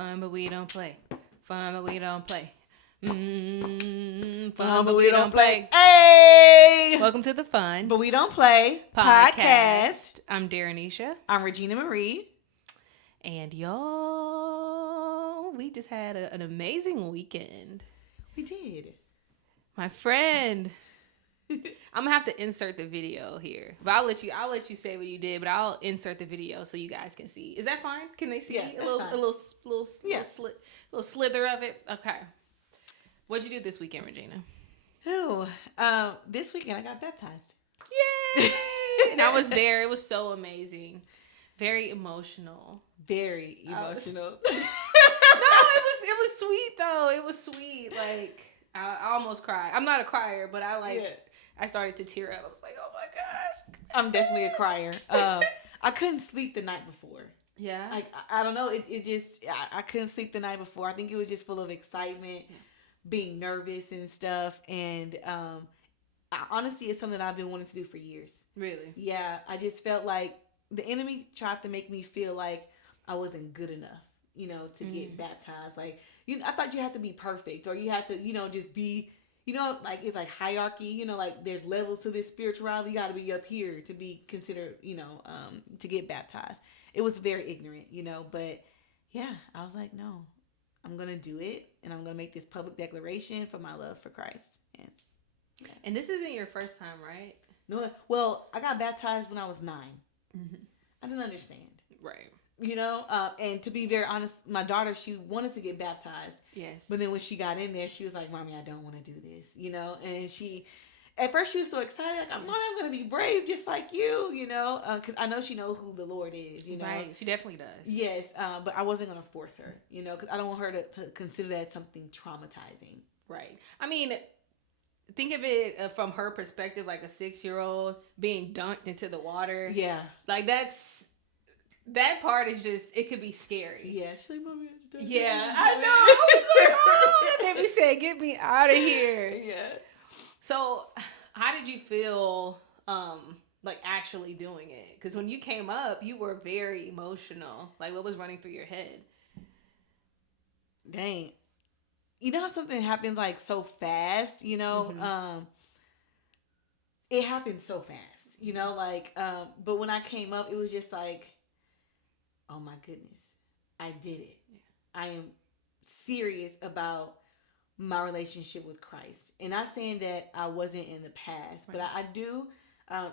Fun, but we don't play. Fun, but we don't play. Fun, but we don't play. Hey! Welcome to the Fun, But We Don't Play podcast. I'm Daranesha. I'm Regina Marie. And y'all, we just had an amazing weekend. We did. My friend. I'm gonna have to insert the video here, but I'll let you say what you did, but I'll insert the video so you guys can see. Is that fine? Can they see a little slither of it? Okay. What'd you do this weekend, Regina? This weekend I got baptized. Yay! And I was there. It was so amazing. Very emotional. Very emotional. No, it was sweet though. It was sweet. Like I almost cried. I'm not a crier, but I started to tear up. I was like, oh my gosh. I'm definitely a crier. I couldn't sleep the night before. Yeah. Like, I don't know. It just, I couldn't sleep the night before. I think it was just full of excitement, being nervous and stuff. And honestly, it's something I've been wanting to do for years. Really? Yeah. I just felt like the enemy tried to make me feel like I wasn't good enough, to get baptized. Like, I thought you had to be perfect, or you had to, just be, like it's like hierarchy, like there's levels to this spirituality. You got to be up here to be considered, to get baptized. It was very ignorant, but yeah, I was like, no, I'm going to do it. And I'm going to make this public declaration for my love for Christ. And this isn't your first time, right? No, well, I got baptized when I was 9. Mm-hmm. I didn't understand. Right. And to be very honest, my daughter, she wanted to get baptized. Yes. But then when she got in there, she was like, Mommy, I don't want to do this, and at first she was so excited, like, Mommy, I'm going to be brave just like you, because I know she knows who the Lord is, Right. She definitely does. Yes. But I wasn't going to force her, because I don't want her to consider that something traumatizing. Right. I mean, think of it from her perspective, like a 6-year-old being dunked into the water. Yeah. Like that part is just, it could be scary. Yeah. She's like, Mommy, yeah, I know. I was like, oh. And then we said, get me out of here. Yeah. So how did you feel, like actually doing it? Because when you came up, you were very emotional. Like, what was running through your head? Dang. You know how something happens like so fast, Mm-hmm. It happened so fast, but when I came up, it was just like, oh my goodness, I did it. Yeah. I am serious about my relationship with Christ. And not saying that I wasn't in the past, right. But I do,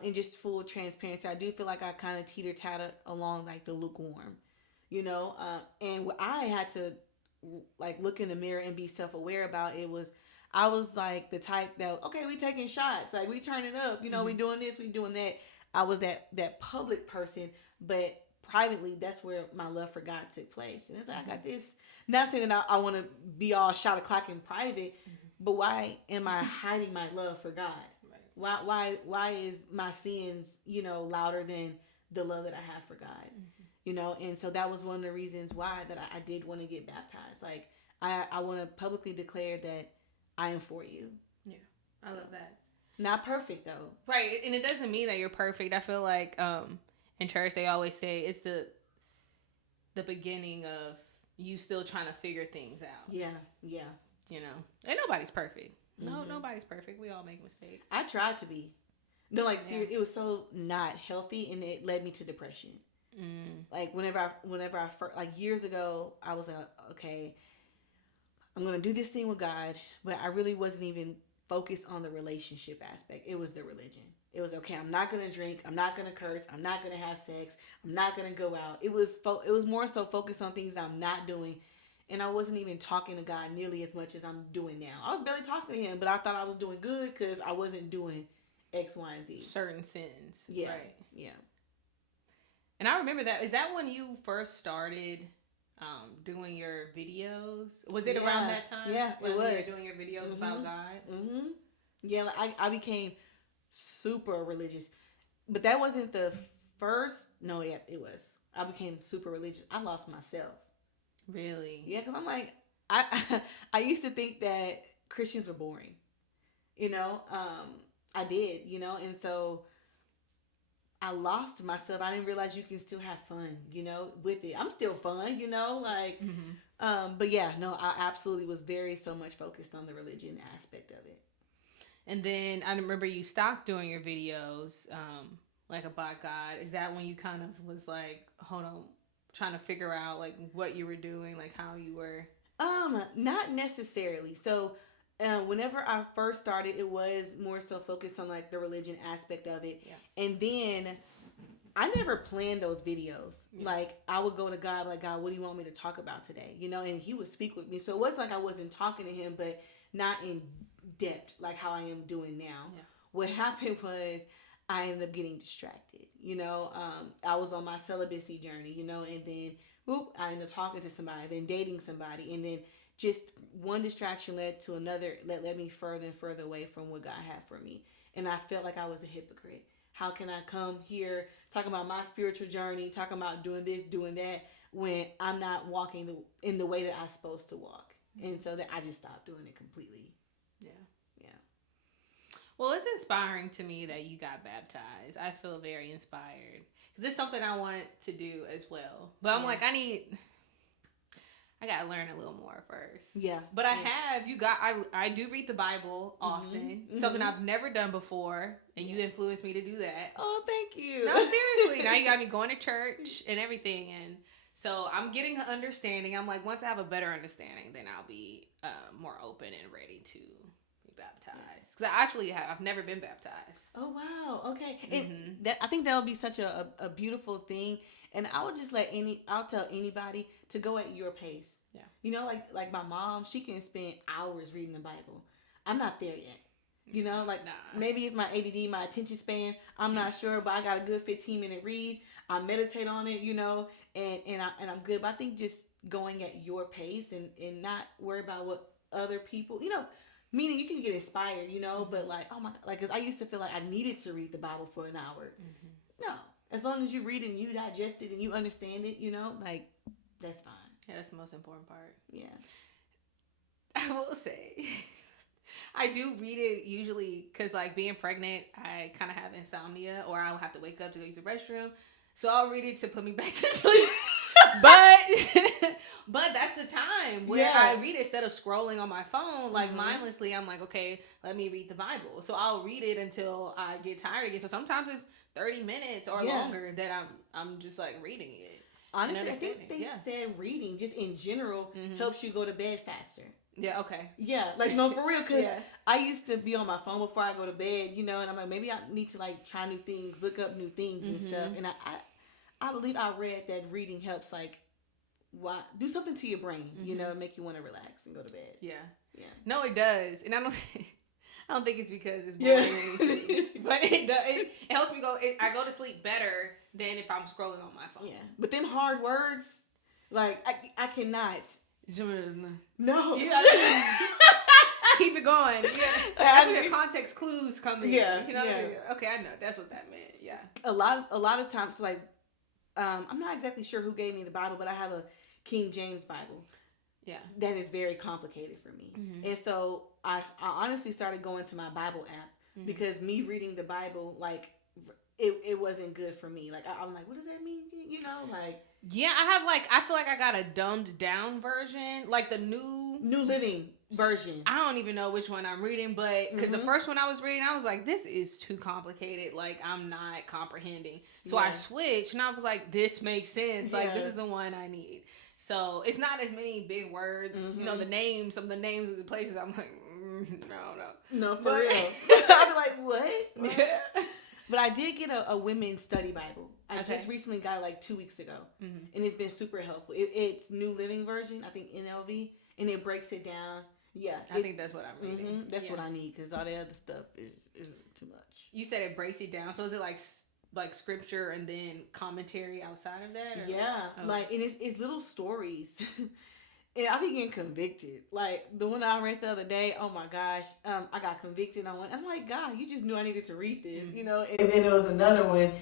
in just full transparency, I do feel like I kind of teeter-totter along like the lukewarm, and what I had to like look in the mirror and be self-aware about, I was like the type that, okay, we taking shots, like we turning up, we doing this, we doing that. I was that public person, but privately, that's where my love for God took place. And it's like, I got this, not saying that I want to be all shot o'clock in private, but why am I hiding my love for God? Right. Why is my sins, louder than the love that I have for God? And so that was one of the reasons why that I did want to get baptized. Like, I want to publicly declare that I am for you. Yeah, I love that. Not perfect, though. Right, and it doesn't mean that you're perfect. I feel like in church they always say it's the beginning of you still trying to figure things out. Yeah. And nobody's perfect. No, nobody's perfect. We all make mistakes. I tried to be. No, like, seriously, it was so not healthy, and it led me to depression. Like, whenever I first, like, years ago, I was like, okay, I'm going to do this thing with God, but I really wasn't even focused on the relationship aspect. It was the religion. It was, okay, I'm not going to drink, I'm not going to curse, I'm not going to have sex, I'm not going to go out. It was more so focused on things that I'm not doing, and I wasn't even talking to God nearly as much as I'm doing now. I was barely talking to him, but I thought I was doing good because I wasn't doing X, Y, and Z. Certain sins. Yeah. Right. Yeah. And I remember that. Is that when you first started doing your videos? Was it around that time? Yeah, it was. You were doing your videos about God? Mm-hmm. Yeah, like I became super religious. But that wasn't the first. No, yeah, it was. I became super religious. I lost myself. Really? Yeah, because I'm like, I used to think that Christians were boring. I did, and so I lost myself. I didn't realize you can still have fun, with it. I'm still fun, like. But yeah, no, I absolutely was very so much focused on the religion aspect of it. And then I remember you stopped doing your videos, like about God. Is that when you kind of was like, hold on, trying to figure out like what you were doing, like how you were? Not necessarily. So, whenever I first started, it was more so focused on like the religion aspect of it, Yeah. and then I never planned those videos. Yeah. Like I would go to God, like, God, what do you want me to talk about today? And He would speak with me. So it wasn't like I wasn't talking to Him, but not in depth like how I am doing now. Yeah. What happened was I ended up getting distracted. I was on my celibacy journey. And then whoop, I ended up talking to somebody, then dating somebody, and then just one distraction led to another that led me further and further away from what God had for me. And I felt like I was a hypocrite. How can I come here talking about my spiritual journey, talking about doing this, doing that, when I'm not walking in the way that I'm supposed to walk? Mm-hmm. And so that I just stopped doing it completely. Yeah. Well, it's inspiring to me that you got baptized. I feel very inspired. This is something I want to do as well. But I'm like, I gotta learn a little more first. Yeah. But I do read the Bible often. Mm-hmm. Something I've never done before. And you influenced me to do that. Oh, thank you. No, seriously. Now you got me going to church and everything. And so I'm getting an understanding. I'm like, once I have a better understanding, then I'll be more open and ready to be baptized. Because I've never been baptized. Oh, wow. Okay. And I think that would be such a beautiful thing. And I would just I'll tell anybody to go at your pace. Yeah. Like my mom, she can spend hours reading the Bible. I'm not there yet. Nah. Maybe it's my ADD, my attention span. I'm not sure, but I got a good 15-minute read. I meditate on it, and I'm good. But I think just going at your pace and not worry about what other people, meaning you can get inspired, but like, oh my God, like, because I used to feel like I needed to read the Bible for an hour. Mm-hmm. No. As long as you read it and you digest it and you understand it, like, that's fine. Yeah, that's the most important part. Yeah. I will say, I do read it usually because, like, being pregnant, I kind of have insomnia, or I'll have to wake up to go use the restroom. So I'll read it to put me back to sleep. But that's the time where I read it instead of scrolling on my phone, like mindlessly. I'm like, okay, let me read the Bible. So I'll read it until I get tired again. So sometimes it's 30 minutes or longer that I'm just like reading it. Honestly, I think they said reading just in general helps you go to bed faster. Yeah, okay. Yeah, like, no, for real, because I used to be on my phone before I go to bed, and I'm like, maybe I need to like try new things, look up new things and stuff. And I believe I read that reading helps like do something to your brain, make you want to relax and go to bed. Yeah. No, it does, and I don't think it's because it's boring, but it does. It helps me go. I go to sleep better than if I'm scrolling on my phone. Yeah, but them hard words, like I cannot. No. You gotta keep it going. Yeah, that's where your context clues come in. Yeah. Okay, I know that's what that meant. Yeah. A lot of times, like, I'm not exactly sure who gave me the Bible, but I have a King James Bible. Yeah. That is very complicated for me. Mm-hmm. And so I honestly started going to my Bible app because me reading the Bible, like, it wasn't good for me. Like, I'm like, what does that mean? Like. Yeah, I feel like I got a dumbed down version, like the New Living version. I don't even know which one I'm reading, but because the first one I was reading, I was like, this is too complicated. Like, I'm not comprehending. So I switched and I was like, this makes sense. Like, this is the one I need. So it's not as many big words. Some of the names of the places, I'm like, no, for real. I'd be like, what? Yeah. But I did get a women's study Bible. I just recently got it like 2 weeks ago, and it's been super helpful. It's New Living Version, I think NLV, and it breaks it down. Yeah, I think that's what I'm reading. That's what I need, because all the other stuff is too much. You said it breaks it down, so is it like scripture and then commentary outside of that? Or? Yeah, like, and it's little stories. And I be getting convicted. Like, the one I read the other day, oh my gosh, I got convicted on one. I'm like, God, you just knew I needed to read this, And then there was another one,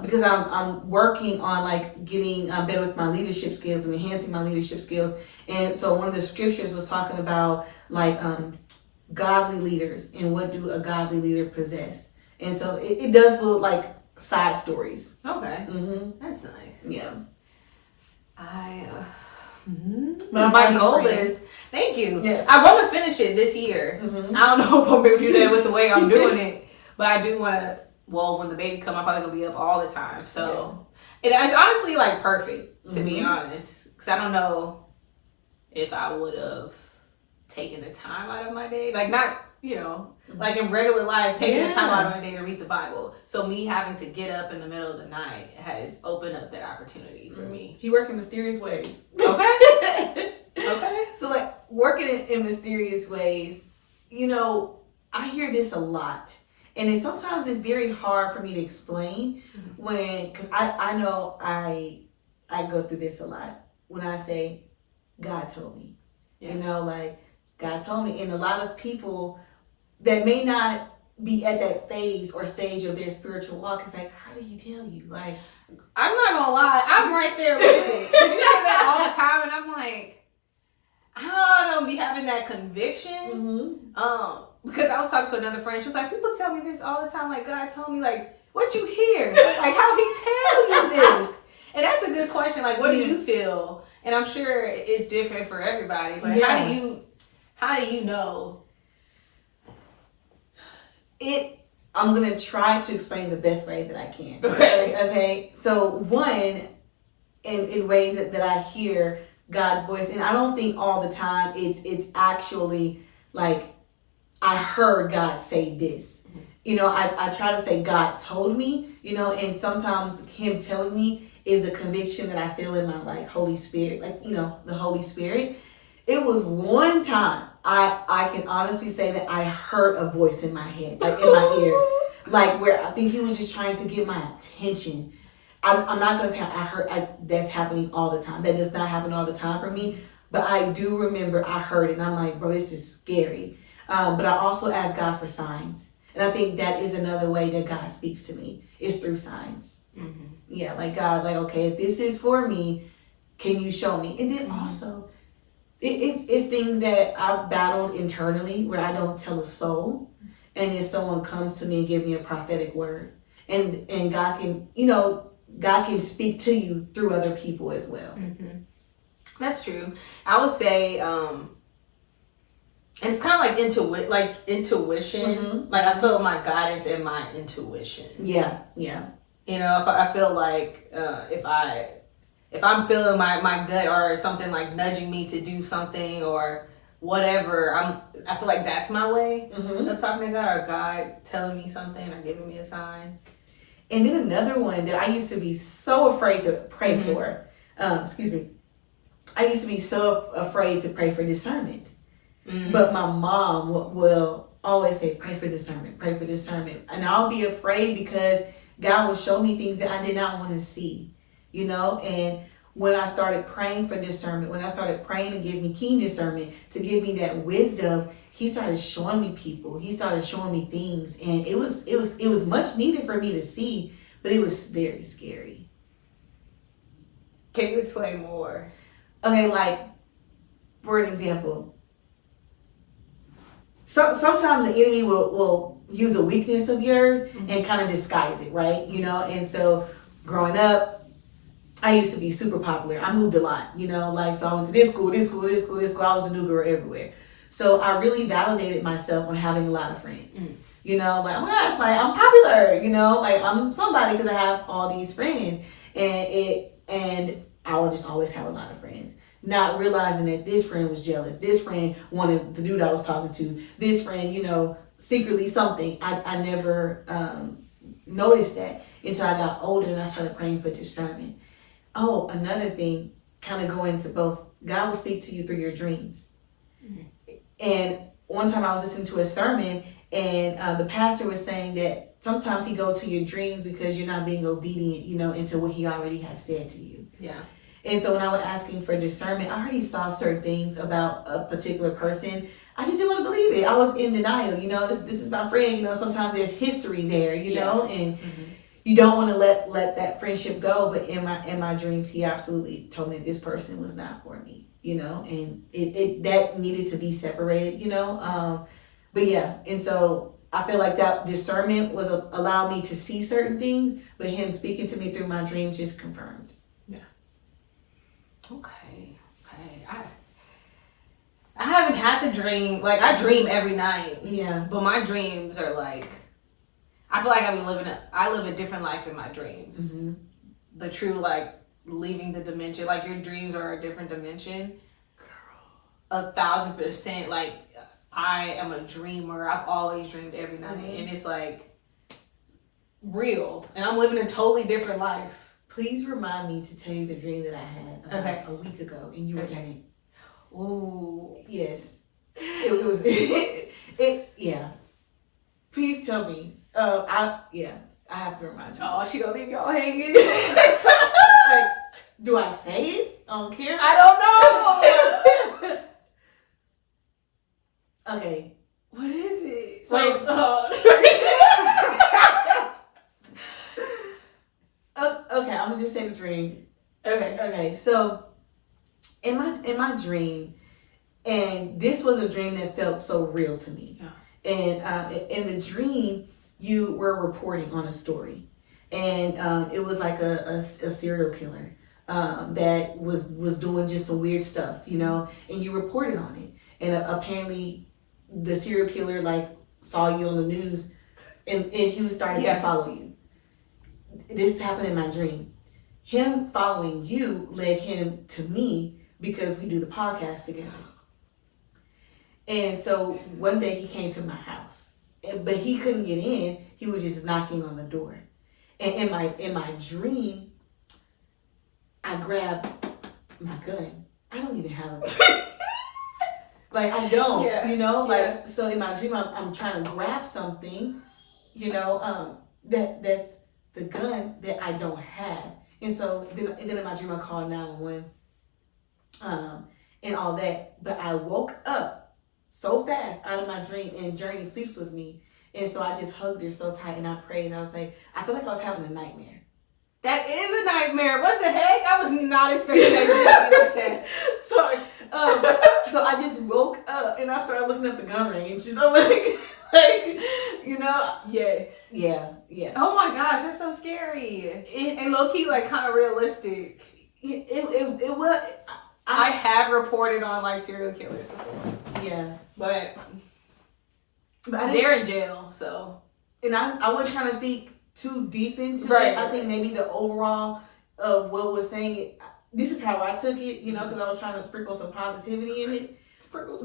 because I'm working on like getting better with my leadership skills and enhancing my leadership skills. And so one of the scriptures was talking about like godly leaders and what do a godly leader possess. And so it does look like side stories. Okay. That's nice. Yeah. My goal is, thank you. Yes. I want to finish it this year. I don't know if I'm able to do that with the way I'm doing it, but I do want to. Well, when the baby comes, I'm probably gonna be up all the time. So it's honestly like perfect, to be honest, because I don't know if I would have taken the time out of my day, like not, like in regular life, taking the time out of my day to read the Bible. So me having to get up in the middle of the night has opened up that opportunity for me. He works in mysterious ways. Okay. Okay. So like working in mysterious ways, I hear this a lot. And sometimes it's very hard for me to explain because I know I go through this a lot when I say, God told me, like God told me. And a lot of people that may not be at that phase or stage of their spiritual walk is like, how did he tell you? Like, I'm not gonna lie, I'm right there with it. Because you say that all the time, and I'm like, I don't be having that conviction. Because I was talking to another friend, she was like, people tell me this all the time, like God told me, like, what you hear? Like, how he tell you this? And that's a good question. Like, what do you feel? And I'm sure it's different for everybody, but how do you know? I'm gonna try to explain the best way that I can. Okay. So one, in ways that I hear God's voice, and I don't think all the time it's actually like I heard God say this. I try to say God told me, and sometimes him telling me is a conviction that I feel in my like Holy Spirit, like, the Holy Spirit. It was one time I can honestly say that I heard a voice in my head, like in my ear, like where I think he was just trying to get my attention. I'm not going to say that's happening all the time. That does not happen all the time for me. But I do remember I heard it and I'm like, bro, this is scary. But I also ask God for signs. And I think that is another way that God speaks to me, is through signs. Yeah, like God, like, okay, if this is for me, can you show me? And then also, it's things that I've battled internally where I don't tell a soul. And then someone comes to me and give me a prophetic word. And God can, God can speak to you through other people as well. That's true. I would say, and it's kind of like intuition. Like I feel my guidance and my intuition. Yeah. If I feel like if I'm feeling my gut or something like nudging me to do something or whatever, I feel like that's my way of talking to God, or God telling me something or giving me a sign. And then another one that I used to be so afraid to pray for. I used to be so afraid to pray for discernment. But my mom will always say, pray for discernment, pray for discernment. And I'll be afraid because God will show me things that I did not want to see, And when I started praying for discernment, when I started praying to give me keen discernment, to give me that wisdom, he started showing me people. He started showing me things. And it was much needed for me to see, but it was very scary. Can you explain more? Okay, like, for an example, sometimes the enemy will use a weakness of yours and kind of disguise it, right? And so growing up, I used to be super popular. I moved a lot, so I went to this school. I was a new girl everywhere. So I really validated myself on having a lot of friends. Like, oh my gosh, like I'm popular, like I'm somebody because I have all these friends. And I would just always have a lot of friends. Not realizing that this friend was jealous. This friend wanted the dude I was talking to. This friend, secretly something. I never noticed that until I got older and I started praying for discernment. Oh, another thing, kind of going to both. God will speak to you through your dreams. And one time I was listening to a sermon and the pastor was saying that sometimes he go to your dreams because you're not being obedient, into what he already has said to you. Yeah. And so when I was asking for discernment, I already saw certain things about a particular person. I just didn't want to believe it. I was in denial. This is my friend. Sometimes there's history there. And you don't want to let that friendship go. But in my dreams, he absolutely told me this person was not for me. And it that needed to be separated. But yeah, and so I feel like that discernment was allowed me to see certain things, but him speaking to me through my dreams just confirmed. Yeah. Okay. I haven't had the dream. Like, I dream every night. Yeah. But my dreams are like, I feel like I live a different life in my dreams. Mm-hmm. The true, like, leaving the dimension. Like, your dreams are a different dimension. Girl. 1,000%. Like, I am a dreamer. I've always dreamed every night. Mm-hmm. And it's like, real. And I'm living a totally different life. Please remind me to tell you the dream that I had about a week ago, and you were in it. Ooh. Yes. It was yeah. Please tell me. I have to remind you. Oh, she gonna leave y'all hanging. Like, do I say it on camera? I don't know. Okay. What is it? So, okay, I'm gonna just say the dream. Okay. So, in my dream, and this was a dream that felt so real to me. Yeah. And in the dream, you were reporting on a story, and it was like a serial killer that was doing just some weird stuff, you know, and you reported on it, and apparently the serial killer like saw you on the news, and he started to follow you. This happened in my dream. Him following you led him to me because we do the podcast together. And so one day he came to my house, but he couldn't get in. He was just knocking on the door. And in my dream, I grabbed my gun. I don't even have a gun. Like, I don't, you know? Like, so in my dream, I'm trying to grab something, you know, that's the gun that I don't have. And so then in my dream, I called 911 and all that. But I woke up so fast out of my dream, and Journey sleeps with me. And so I just hugged her so tight, and I prayed, and I was like, I feel like I was having a nightmare. That is a nightmare. What the heck? I was not expecting that to be like that. Sorry. So I just woke up, and I started looking at the gun range. So like, you know? Yes. Yeah. Oh my gosh, that's so scary. And low key, like, kind of realistic. It was. I have reported on like serial killers before. Yeah, but they're in jail, so. And I wasn't trying to think too deep into it. I think maybe the overall of what was saying it. This is how I took it, you know, because I was trying to sprinkle some positivity in it. Sprinkle.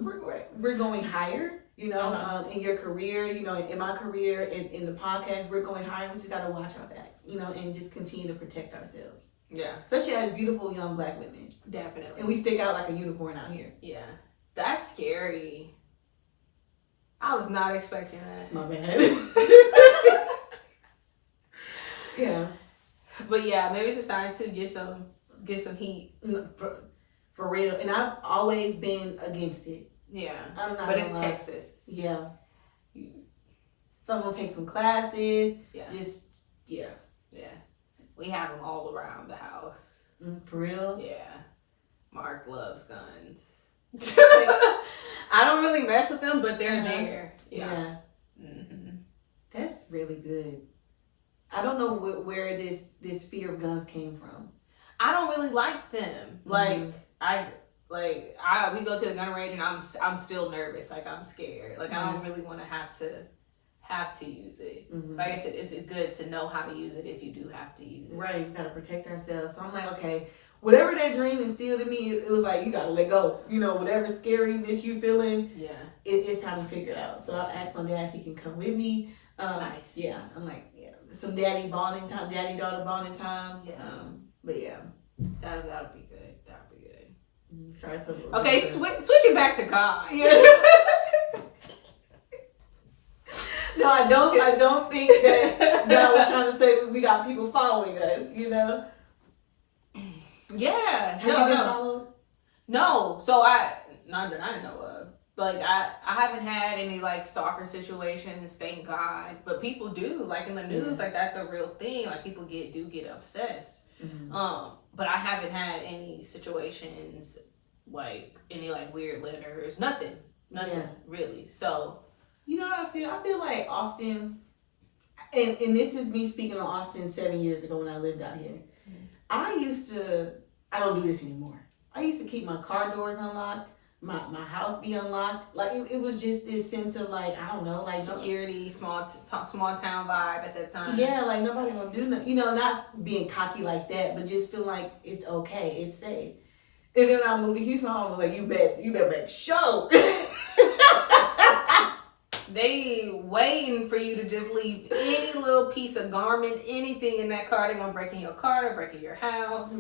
We're going higher, you know, in your career, you know, in my career, in the podcast, we're going higher. We just got to watch our backs, you know, and just continue to protect ourselves. Yeah. Especially as beautiful young Black women. Definitely. And we stick out like a unicorn out here. Yeah. That's scary. I was not expecting that. My bad. Yeah. But yeah, maybe it's a sign to get some heat. For real. And I've always been against it. Yeah. But it's Texas. Yeah. So I'm going to take some classes. Yeah. Yeah. We have them all around the house. For real? Yeah. Mark loves guns. I don't really mess with them, but they're there. Yeah. Mm-hmm. That's really good. I don't know where this fear of guns came from. I don't really like them. Like, we go to the gun range and I'm still nervous. Like, I'm scared. Like, I don't really want to have to use it. Mm-hmm. Like I said, it's good to know how to use it if you do have to use it. Right, we gotta protect ourselves. So I'm like, okay, whatever that dream instilled in me, it was like, you gotta let go. You know, whatever scariness you feeling, it's time to figure it out. So I asked my dad if he can come with me. Nice. Yeah, I'm like, some daddy bonding time, daddy-daughter bonding time. Yeah. But yeah. That'll be good. That'll be good. Sorry to put a okay, switching back to God. Yeah. No, I don't think that I was trying to say we got people following us, you know? Yeah. Have you been followed? No. So not that I know of. Like, I haven't had any, like, stalker situations, thank God. But people do. Like, in the news, like, that's a real thing. Like, people do get obsessed. Mm-hmm. But I haven't had any situations, like, any, like, weird letters. Nothing, really. So, You know what I feel? I feel like Austin, and this is me speaking on Austin 7 years ago when I lived out here. I don't do this anymore. I used to keep my car doors unlocked, my house be unlocked. Like it was just this sense of like, I don't know, like security, small town vibe at that time. Yeah, like nobody gonna do nothing. You know, not being cocky like that, but just feel like it's okay, it's safe. And then when I moved to Houston, my mom was like, you better make sure. They waiting for you to just leave any little piece of garment, anything in that car. They're gonna break in your car, they're breaking your house.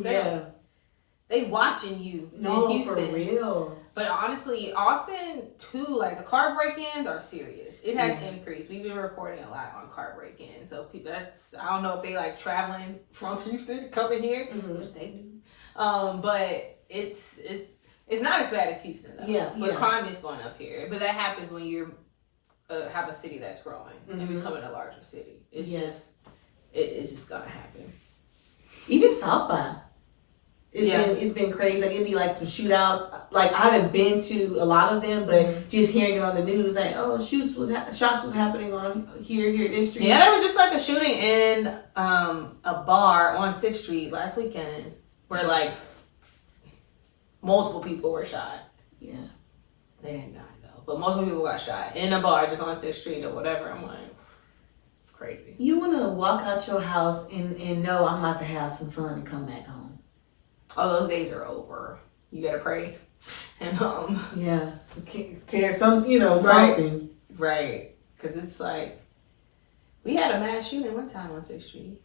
They watching you in Houston. For real. But honestly, Austin too, like the car break-ins are serious. It has increased. We've been reporting a lot on car break-ins. So people, I don't know if they like traveling from Houston coming here, which they do. But it's not as bad as Houston though. Yeah. But crime is going up here. But that happens when you have a city that's growing and becoming a larger city. It's just gonna happen. Even South by. It's been crazy. Like it'd be like some shootouts. Like I haven't been to a lot of them, but just hearing it on the news, like shots was happening on here, this street. Yeah, there was just like a shooting in a bar on 6th Street last weekend where like multiple people were shot. Yeah, they didn't die though, but multiple people got shot in a bar just on 6th Street or whatever. I'm like, it's crazy. You want to walk out your house and know I'm about to have some fun and come back home. Oh, those days are over. You gotta pray. And care something. Right. Because it's like we had a mass shooting one time on 6th Street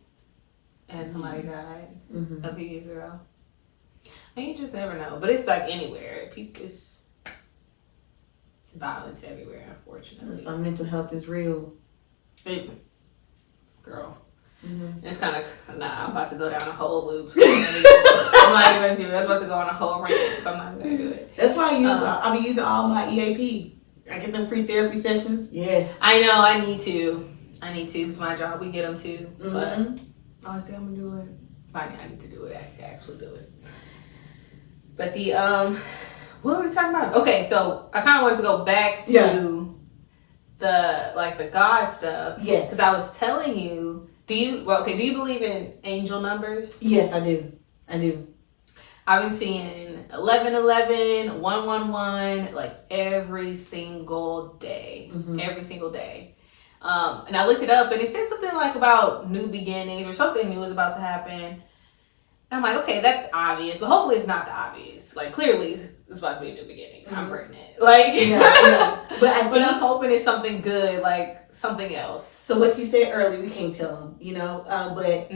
and somebody died a few years ago. And you just never know. But it's like anywhere. It's violence everywhere, unfortunately. That's why mental health is real. Girl. It's kind of I'm about to go down a whole loop. I'm not even gonna do it. I was about to go on a whole rant. I'm not even gonna do it. That's why I be using all my EAP. I get them free therapy sessions. Yes, I know. I need to. It's my job. We get them too. But honestly, I'm gonna do it. I need to do it. I actually do it. But what were we talking about? Okay, so I kind of wanted to go back to the God stuff. Yes, because I was telling you. Do you believe in angel numbers? Yes, I do. I've been seeing 1111, 111, like every single day. Every single day. And I looked it up and it said something like about new beginnings or something new is about to happen. And I'm like, okay, that's obvious, but hopefully it's not the obvious. Like clearly it's about to be a new beginning. I'm pregnant. Like, but I'm hoping it's something good, like something else. So what you said earlier, we can't tell them, but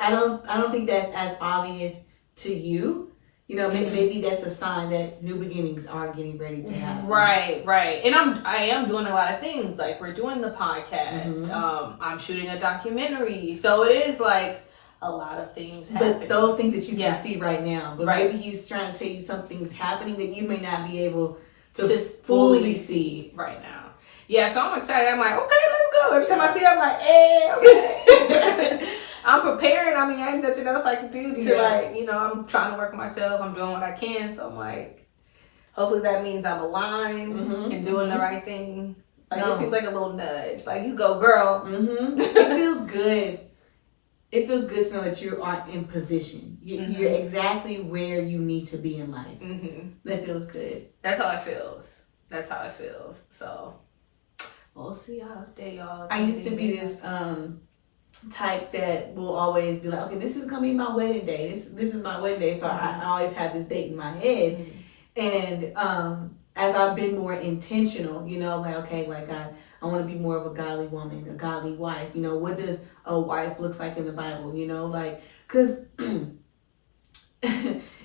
I don't think that's as obvious to you. Maybe that's a sign that new beginnings are getting ready to happen. Right. And I am doing a lot of things. Like we're doing the podcast. I'm shooting a documentary. So it is like a lot of things happening. But those things that you can see right now. But maybe he's trying to tell you something's happening that you may not be able to fully see right now. Yeah, so I'm excited. I'm like, okay, let's go. Every time I see it, I'm like, hey, okay. I'm preparing. I mean, I ain't nothing else I can do to I'm trying to work myself. I'm doing what I can. So I'm like, hopefully that means I'm aligned and doing the right thing. Like it seems like a little nudge. Like you go, girl. It feels good. It feels good to know that you are in position. You're exactly where you need to be in life. That feels good. That's how it feels. So we'll see. I'll update y'all. I used to be this type that will always be like, okay, this is gonna be my wedding day. This is my wedding day. So I always have this date in my head. And as I've been more intentional, like okay, like I want to be more of a godly woman, a godly wife. What does a wife looks like in the Bible? Like, cause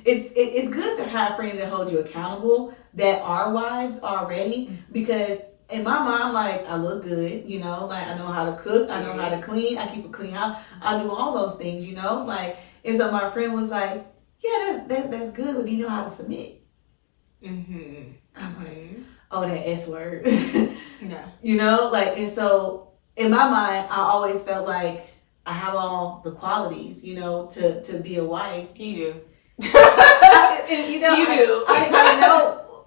it's good to have friends that hold you accountable that are wives already, because in my mind, like I look good, like I know how to cook, I know how to clean, I keep a clean house, I do all those things, like, and so my friend was like, yeah, that's good, but do you know how to submit? I'm like, oh, that S word. And so in my mind, I always felt like I have all the qualities, to be a wife. You do. You do. I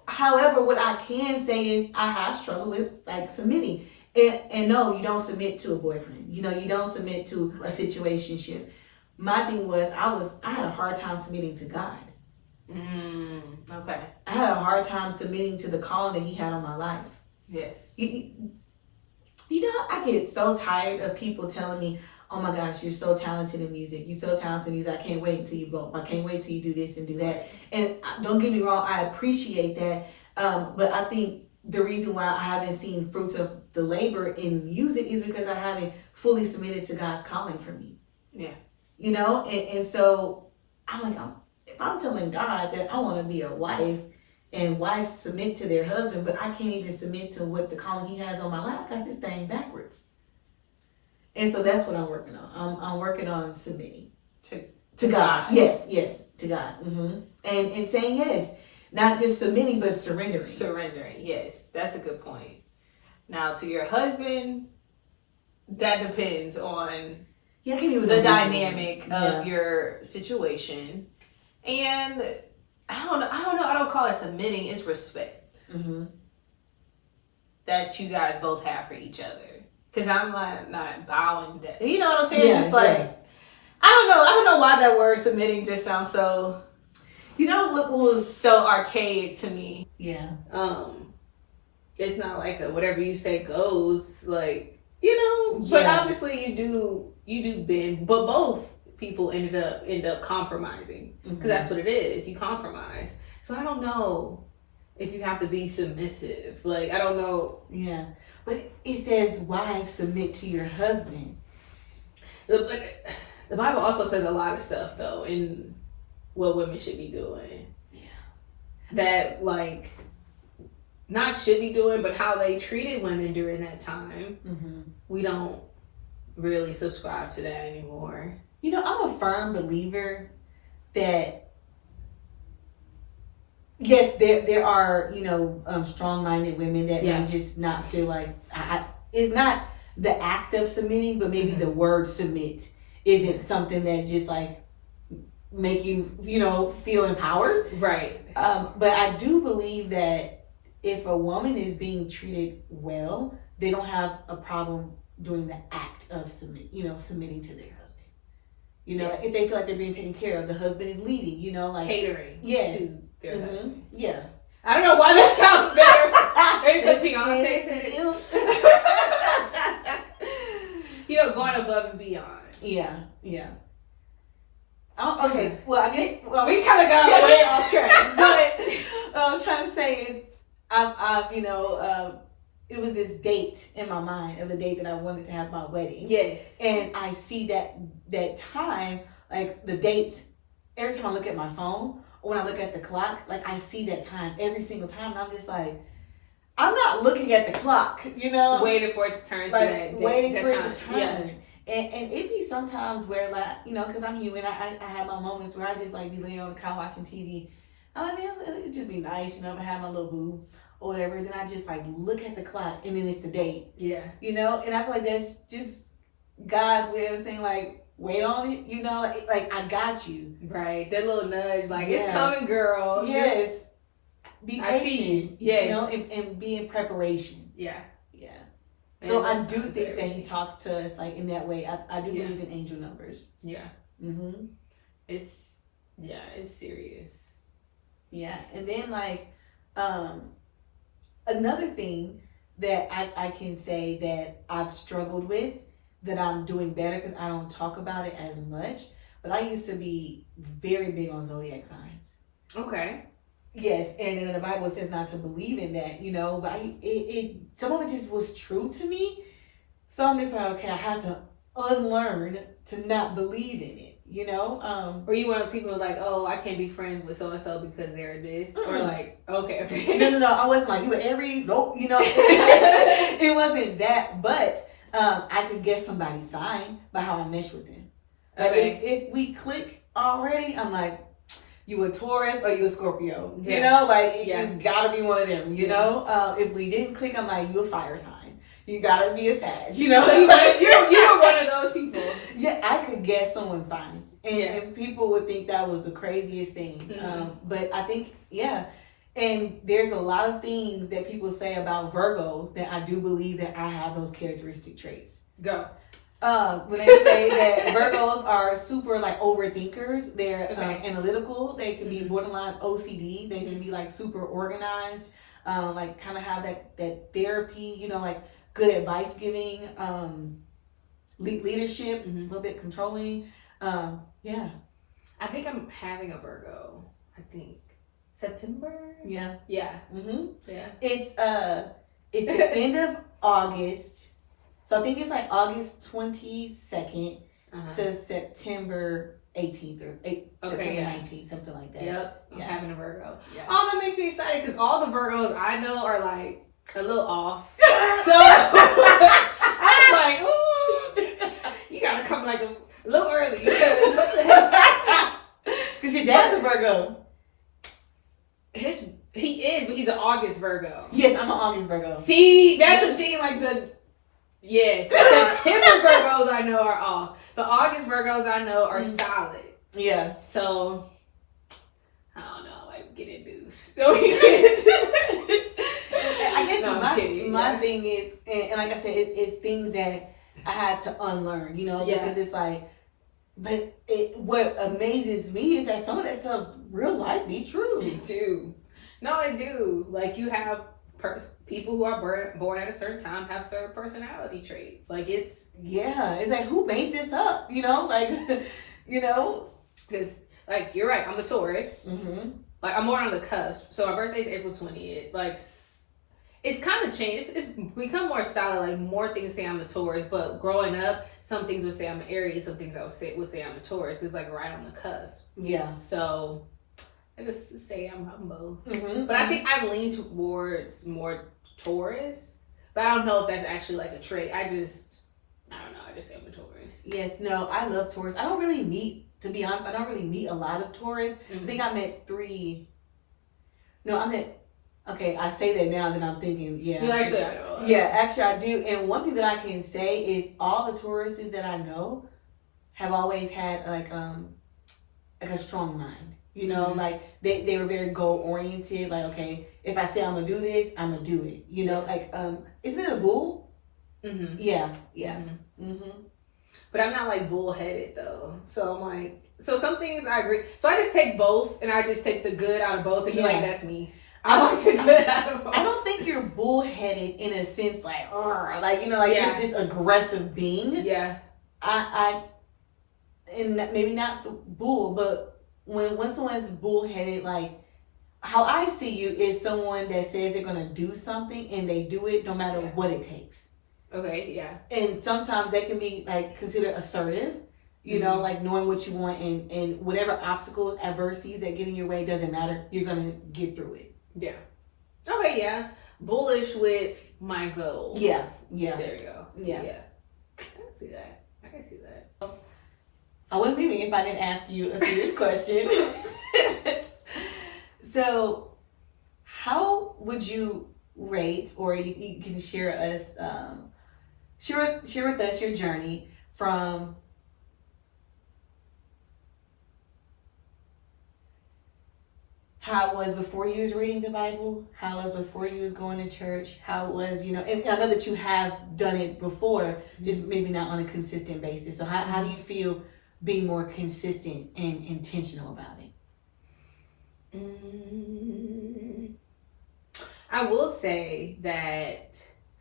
However, what I can say is I have struggled with like submitting. And no, you don't submit to a boyfriend. You know, you don't submit to a situationship. My thing was I had a hard time submitting to God. Okay. I had a hard time submitting to the calling that He had on my life. Yes. You know, I get so tired of people telling me, "Oh my gosh, you're so talented in music. You're so talented in music. I can't wait until you go. I can't wait till you do this and do that." And don't get me wrong, I appreciate that. But I think the reason why I haven't seen fruits of the labor in music is because I haven't fully submitted to God's calling for me. Yeah. You know, and so I'm like, if I'm telling God that I want to be a wife, and wives submit to their husband, but I can't even submit to what the calling He has on my life. I got this thing backwards. And so that's what I'm working on. I'm working on submitting to God. Yes, to God. And saying yes. Not just submitting, but surrendering. Surrendering, yes. That's a good point. Now, to your husband, that depends on the dynamic of your situation. And I don't know. I don't call it submitting. It's respect that you guys both have for each other. Because I'm not bowing down. You know what I'm saying? Yeah, just like, I don't know why that word submitting just sounds so, you know what was so archaic to me. Yeah. It's not like a whatever you say goes, like, you know, but obviously you do bend, but both people end up compromising, because that's what it is. You compromise. So I don't know if you have to be submissive. Like, I don't know. Yeah. But it says, wives, submit to your husband. The Bible also says a lot of stuff, though, in what women should be doing. Yeah. That, like, not should be doing, but how they treated women during that time. We don't really subscribe to that anymore. You know, I'm a firm believer that, yes, there are, you know, strong-minded women that may just not feel like, it's not the act of submitting, but maybe the word submit isn't something that's just like make you, you know, feel empowered. Right. But I do believe that if a woman is being treated well, they don't have a problem doing the act of submitting to their husband. You know, if they feel like they're being taken care of, the husband is leading, you know, like catering to their husband. Yeah. I don't know why that sounds better. Maybe because Beyonce said it. You know, going above and beyond. Yeah. Oh, okay. Well, I guess we kind of got way off track. But what I was trying to say is, I've you know, it was this date in my mind of the date that I wanted to have my wedding. Yes. And I see that time, like the date, every time I look at my phone or when I look at the clock, like I see that time every single time, and I'm just like, I'm not looking at the clock, you know, waiting for it to turn like, to that day, waiting that for time. it to turn. Yeah. And it be sometimes where, like, you know, because I'm human, I have my moments where I just like be laying on the couch watching TV. I'm like, man, it'd just be nice, you know, if I had my little boo or whatever. And then I just like look at the clock, and then it's the date. Yeah. You know, and I feel like that's just God's way of saying, like, wait on it, you know, like I got you. Right. That little nudge, like, it's coming, girl. Yes. Just, be patient. I see you. Yes. You know, and be in preparation. Yeah. So I do think that He talks to us like in that way. I do believe in angel numbers. Yeah. It's serious. Yeah. And then like another thing that I can say that I've struggled with, that I'm doing better because I don't talk about it as much, but I used to be very big on zodiac signs. Okay. Yes, and in the Bible it says not to believe in that, you know, but it some of it just was true to me. So I'm just like, okay, I have to unlearn to not believe in it, you know? Or you want to people like, oh, I can't be friends with so-and-so because they're this? Or like, okay. No, I wasn't like, you an Aries? Nope, you know? It wasn't that, but I could guess somebody's sign by how I mesh with them. Like, if we click already, I'm like, you a Taurus or you a Scorpio? Yeah. You know, like, you gotta be one of them, you know? If we didn't click, I'm like, you a fire sign. You gotta be a Sag, you know? So you're one of those people. Yeah, I could guess someone's sign. And people would think that was the craziest thing. But I think, And there's a lot of things that people say about Virgos that I do believe that I have those characteristic traits. Go. When they say that Virgos are super like overthinkers, they're analytical. They can be borderline OCD. They can be like super organized, like kind of have that therapy, you know, like good advice giving, leadership, a little bit controlling. Yeah. I think I'm having a Virgo. I think September. Yeah. Yeah. Yeah. It's the end of August. So I think it's like August 22nd to September 18th or September 19th, something like that. Yep, I'm having a Virgo. Yeah. Oh, that makes me excited because all the Virgos I know are like a little off. So I was like, ooh, you gotta come like a little early because what the hell? Because your dad's a Virgo. He is, but he's an August Virgo. Yes, I'm an August Virgo. See, that's the thing, like yes, the September Virgos I know are off. The August Virgos I know are solid. Yeah. So, I don't know, like get induced. I guess my thing is, and like I said, it's things that I had to unlearn, you know, because it's like, but what amazes me is that some of that stuff real life be true. It do. No, it do. Like you have people who are born at a certain time have certain personality traits. Like it's like who made this up? You know, like you know, because like you're right. I'm a Taurus. Like I'm more on the cusp. So my birthday's April 20th. Like it's kind of changed. It's become more solid. Like more things say I'm a Taurus, but growing up, some things would say I'm an Aries. Some things I would say I'm a Taurus. Because like right on the cusp. Yeah. So I just say I'm both. But I think I lean towards more Taurus. But I don't know if that's actually like a trait. I don't know. I just say I'm a Taurus. Yes. No. I love Taurus. I don't really meet. To be honest, I don't really meet a lot of Taurus. I think I met 3. No, I met. Okay, I say that now that I'm thinking, yeah. You actually, I know. Yeah, actually I do. And one thing that I can say is all the Tauruses that I know have always had like a strong mind. You know, like they were very goal oriented. Like, okay, if I say I'm gonna do this, I'm gonna do it. You know, like isn't it a bull? Yeah. But I'm not like bullheaded though. So I'm like, so some things I agree. So I just take both, and I just take the good out of both, and be like, that's me. I like the good out of both. I don't think you're bullheaded in a sense like you know, like it's just aggressive being. Yeah. I and maybe not the bull, but when someone is bullheaded, like how I see you is someone that says they're gonna do something and they do it no matter what it takes. Okay, yeah. And sometimes that can be like considered assertive, you know, like knowing what you want and whatever obstacles, adversities that get in your way, doesn't matter. You're gonna get through it. Yeah. Okay, yeah. Bullish with my goals. Yeah. There you go. Yeah. I can see that. I wouldn't be me if I didn't ask you a serious question. So, how would you rate, or you can share with us your journey from how it was before you was reading the Bible, how it was before you was going to church, how it was, you know, and I know that you have done it before, just maybe not on a consistent basis. So how do you feel being more consistent and intentional about it? I will say that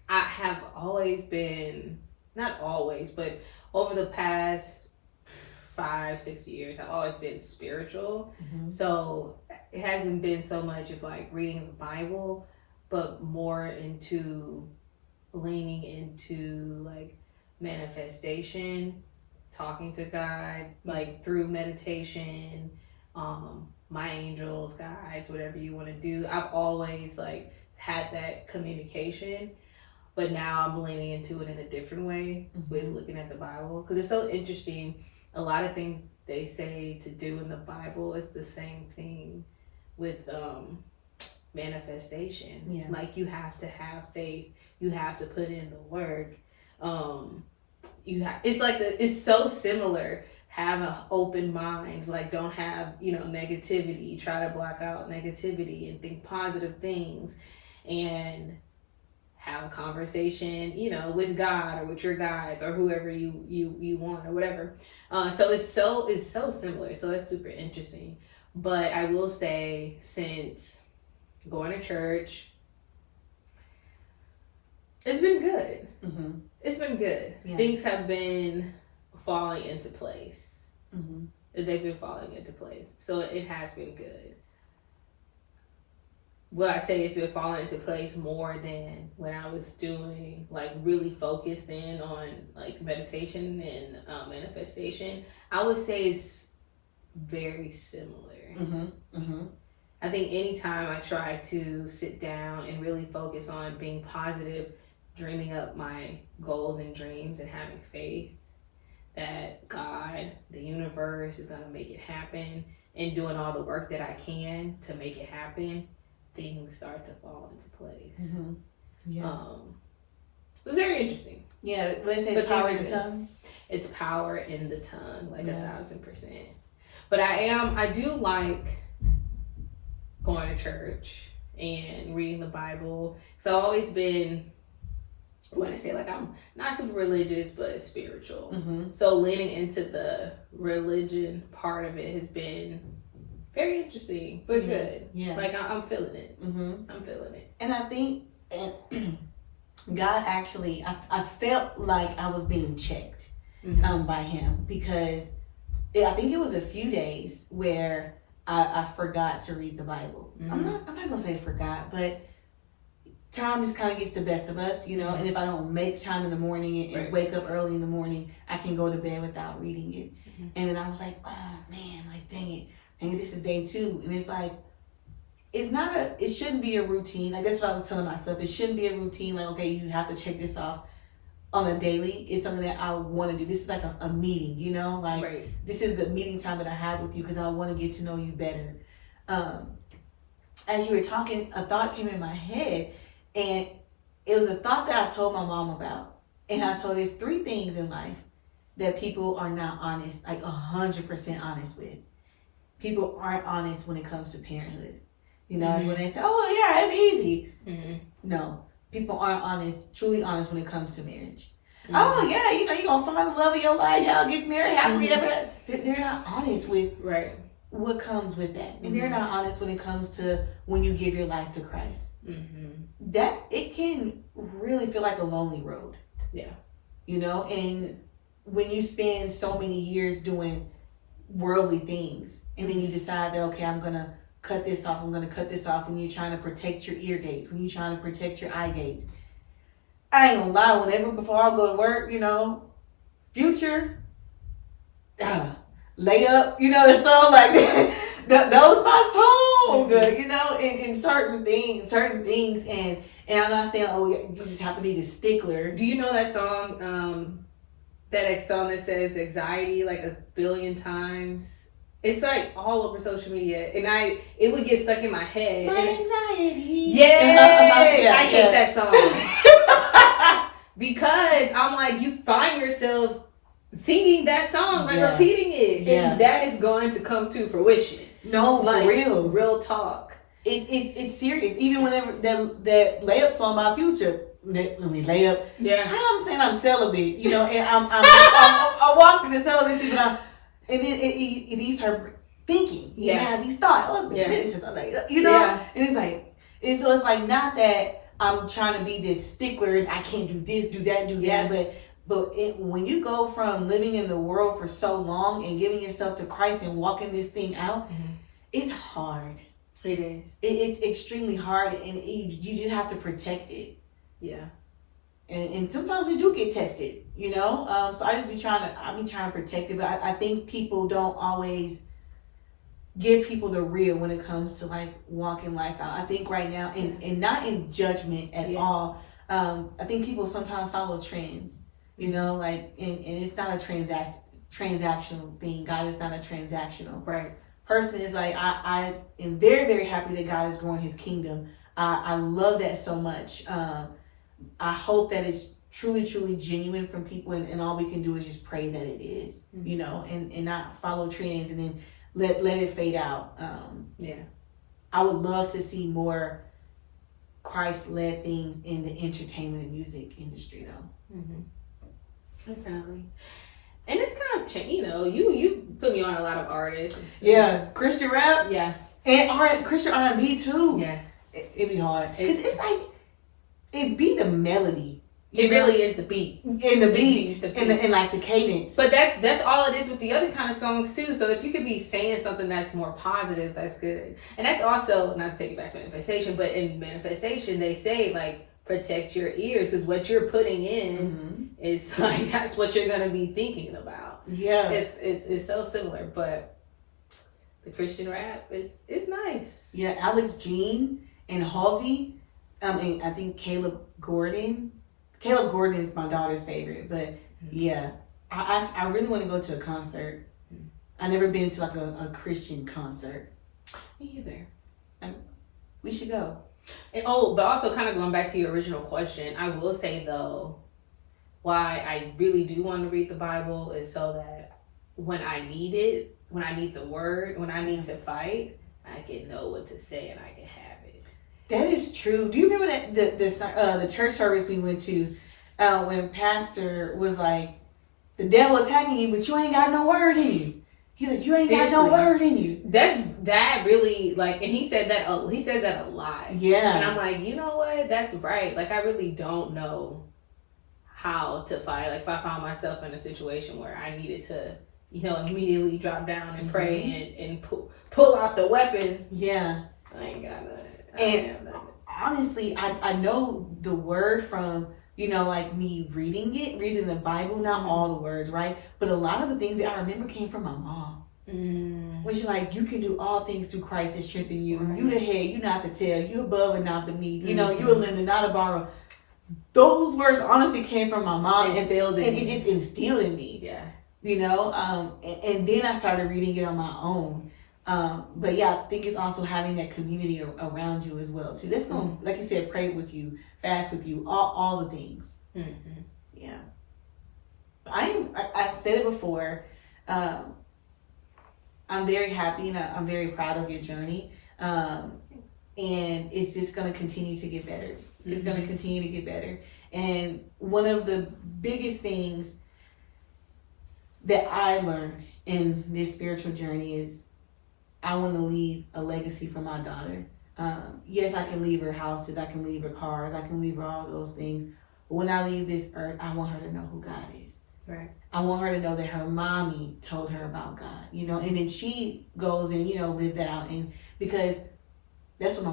I have always been, not always, but over the past 5-6 years, I've always been spiritual. So it hasn't been so much of like reading the Bible, but more into leaning into like manifestation, talking to God, like through meditation, my angels, guides, whatever you want to do. I've always like had that communication, but now I'm leaning into it in a different way with looking at the Bible, because it's so interesting. A lot of things they say to do in the Bible is the same thing with manifestation. Like you have to have faith, you have to put in the work. It's like it's so similar have an open mind, like don't have, negativity, try to block out negativity and think positive things, and have a conversation, with God or with your guides or whoever you want or whatever. So it's so similar. So that's super interesting. But I will say, since going to church, it's been good. Mm-hmm. It's been good. Yeah. Things have been falling into place. Mm-hmm. They've been falling into place. So it has been good. Well, I say it's been falling into place more than when I was doing, like, really focused in on, like, meditation and manifestation. I would say it's very similar. Mm-hmm. Mm-hmm. I think anytime I try to sit down and really focus on being positive, dreaming up my goals and dreams, and having faith that God, the universe, is going to make it happen, and doing all the work that I can to make it happen, things start to fall into place. Mm-hmm. Yeah. It's very interesting. Yeah, let's say it's power in the tongue. It's power in the tongue, like 1,000%. But I do like going to church and reading the Bible. So I've always been, I want to say, like, I'm not super religious, but spiritual. Mm-hmm. So leaning into the religion part of it has been very interesting, but good. Yeah. Like, I'm feeling it. Mm-hmm. I'm feeling it. And I think God actually, I felt like I was being checked by him, because I think it was a few days where I forgot to read the Bible. Mm-hmm. I'm not gonna say forgot, but time just kind of gets the best of us, and if I don't make time in the morning and wake up early in the morning, I can go to bed without reading it. Mm-hmm. And then I was like, oh man, like, dang it, this is day 2. And it's like, it shouldn't be a routine. Like, that's what I was telling myself. It shouldn't be a routine. Like, okay, you have to check this off on a daily. It's something that I want to do. This is like a meeting, like this is the meeting time that I have with you, because I want to get to know you better. As you were talking, a thought came in my head, and it was a thought that I told my mom about. And I told her, there's 3 things in life that people are not honest, like 100% honest with. People aren't honest when it comes to parenthood. When they say, oh yeah, it's easy. Mm-hmm. No, people aren't honest, truly honest when it comes to marriage. Mm-hmm. Oh yeah, you're going to find the love of your life, y'all get married happily ever. They're not honest with what comes with that. And they're not honest when it comes to when you give your life to Christ. Mm-hmm. That, it can really feel like a lonely road. Yeah. And when you spend so many years doing worldly things, and then you decide that, okay, I'm going to cut this off, when you're trying to protect your ear gates, when you're trying to protect your eye gates. I ain't gonna lie, whenever, before I go to work, future, lay up, the song like that. Those my song, good, in certain things, and I'm not saying, oh, you just have to be the stickler. Do you know that song, that song that says anxiety like 1 billion times? It's like all over social media, and it would get stuck in my head. My anxiety. Yes, I hate that song. Because I'm like, you find yourself singing that song, like repeating it, and that is going to come to fruition. No, like, for real talk. It's serious. Even whenever that layup song by Future, let me lay up. Yeah, I'm saying I'm celibate, and I'm walking the celibacy, but and then you start thinking, you have these thoughts. Oh, it's been minutes since I laid up, and it's like, so it's like, not that I'm trying to be this stickler and I can't do this, do that, do that, but when you go from living in the world for so long and giving yourself to Christ and walking this thing out, it's hard. It is. It's extremely hard, and you just have to protect it. Yeah. And sometimes we do get tested, so I be trying to protect it, but I think people don't always give people the real when it comes to, like, walking life out. I think right now, and not in judgment at all, I think people sometimes follow trends, like, and it's not a transactional thing. God is not a transactional person. Is like, I am very, very happy that God is growing his kingdom. I love that so much. I hope that it's truly, truly genuine from people, and all we can do is just pray that it is, you know, and not follow trends and then let it fade out. I would love to see more Christ-led things in the entertainment and music industry, though. Definitely. And it's kind of changed, you know, you put me on a lot of artists. Yeah, Christian rap. Yeah. And Christian R&B too. Yeah. It'd be hard. Because it's like, it'd be the melody. It really is the beat. And the beat. And like the cadence. But that's all it is with the other kind of songs too. So if you could be saying something that's more positive, that's good. And that's also, not to take it back to manifestation, but in manifestation, they say like, protect your ears, because what you're putting in is like, that's what you're going to be thinking about. Yeah. It's so similar, but the Christian rap is nice. Yeah, Alex Jean and Harvey, and I think Caleb Gordon. Caleb Gordon is my daughter's favorite, but yeah, I really want to go to a concert. I've never been to like a Christian concert. Me either. We should go. And, but also kind of going back to your original question, I will say though, why I really do want to read the Bible is so that when I need it, when I need the word, when I need to fight, I can know what to say and I can have it. That is true. Do you remember that the church service we went to when Pastor was like, the devil attacking you, but you ain't got no word in you. He's like, you ain't got no word in you. That really, like, and he says that a lot. Yeah. And I'm like, you know what? That's right. Like, I really don't know how to fight. Like, if I found myself in a situation where I needed to, you know, immediately drop down and pray and pull out the weapons. Yeah. I ain't got none. And honestly, I know the word from, you know, like me reading the Bible, not all the words, right? But a lot of the things that I remember came from my mom. When she's like, you can do all things through Christ that strengthen you. Right. You the head, you not the tail. You above and not beneath. You know, you a lender, not a borrower. Those words honestly came from my mom. And it just instilled in me. Yeah. You know, and then I started reading it on my own. But yeah, I think it's also having that community around you as well too. That's going, like you said, pray with you, fast with you, all the things. Yeah. I said it before. I'm very happy and I'm very proud of your journey. And it's just going to continue to get better. It's going to continue to get better. And one of the biggest things that I learned in this spiritual journey is I want to leave a legacy for my daughter. Yes, I can leave her houses, I can leave her cars, I can leave her all those things. But when I leave this earth, I want her to know who God is. Right. I want her to know that her mommy told her about God, you know, and then she goes and, you know, live that out. And because that's what my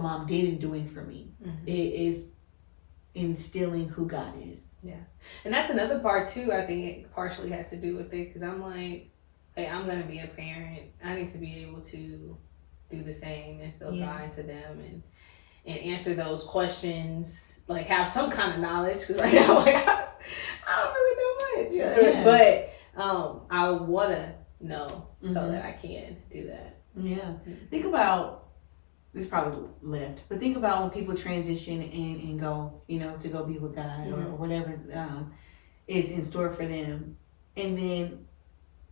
mom did in doing for me. It is instilling who God is. Yeah. And that's another part too. I think it partially has to do with it, because I'm like, hey, I'm going to be a parent. I need to be able to do the same and still God into them and answer those questions, like have some kind of knowledge, because right now, like, I don't really know much. Yeah. But I want to know so that I can do that. Yeah. Think about, this probably left, but think about when people transition and go, you know, to go be with God or whatever is in store for them. And then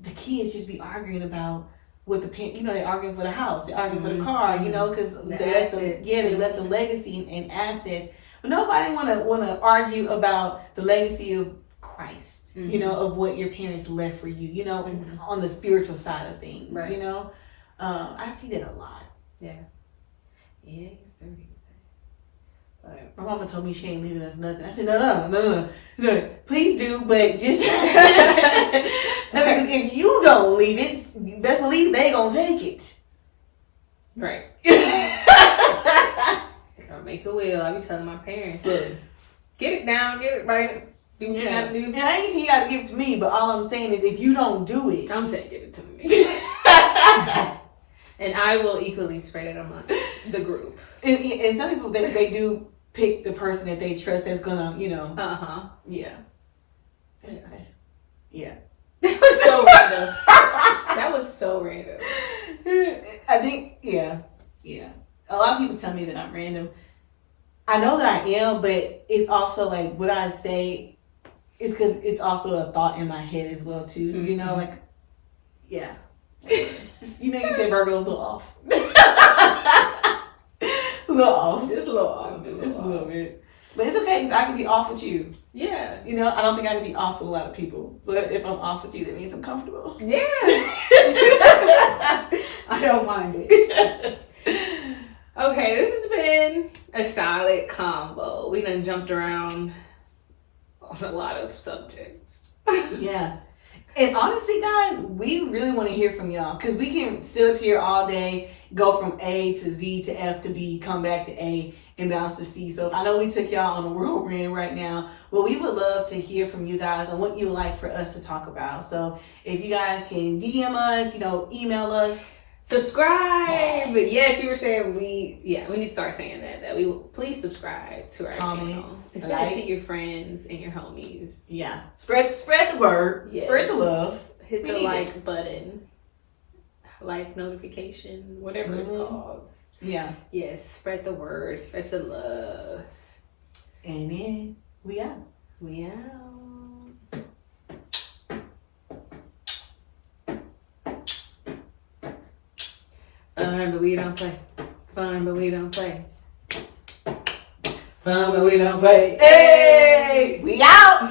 the kids just be arguing about what the parent, you know, they're arguing for the house, they're arguing for the car, you know, because they left the legacy and assets. But nobody want to argue about the legacy of Christ, you know, of what your parents left for you, you know, on the spiritual side of things, right. You know. I see that a lot. Yeah. Yeah, but my mama told me she ain't leaving us nothing. I said, no, please do, but just if you don't leave it, you best believe they gonna take it. Right. Or make a will. I be telling my parents, look, get it down, get it right, do what you gotta do. And I ain't saying you gotta give it to me, but all I'm saying is if you don't do it, I'm saying give it to me. And I will equally spread it amongst the group. And some people, they do pick the person that they trust that's gonna, you know. Yeah. That's nice. Yeah. That was so random. That was so random. I think, yeah. A lot of people tell me that I'm random. I know that I am, but it's also like what I say is because it's also a thought in my head as well too. You know, like yeah. You know, you said Virgo's a little off. A little off. Just a little off. Just a little bit. But it's okay because I can be off with you. Yeah. You know, I don't think I can be off with a lot of people. So if I'm off with you, that means I'm comfortable. Yeah. I don't mind it. Okay, this has been a solid combo. We done jumped around on a lot of subjects. Yeah. And honestly, guys, we really want to hear from y'all because we can sit up here all day, go from A to Z to F to B, come back to A, and bounce to C. So I know we took y'all on a whirlwind right now, but we would love to hear from you guys on what you would like for us to talk about. So if you guys can DM us, you know, email us, subscribe. Yes. But yes, you were saying we need to start saying that we please subscribe to our channel. And send it to your friends and your homies. Yeah. Spread the word. Yes. Spread the love. Hit the like button. Like notification, whatever it's called. Yeah. Yes, spread the word, spread the love. And then we out. We out. Fun, but we don't play. Fun, but we don't play. Fun, but we don't play. Hey! We out!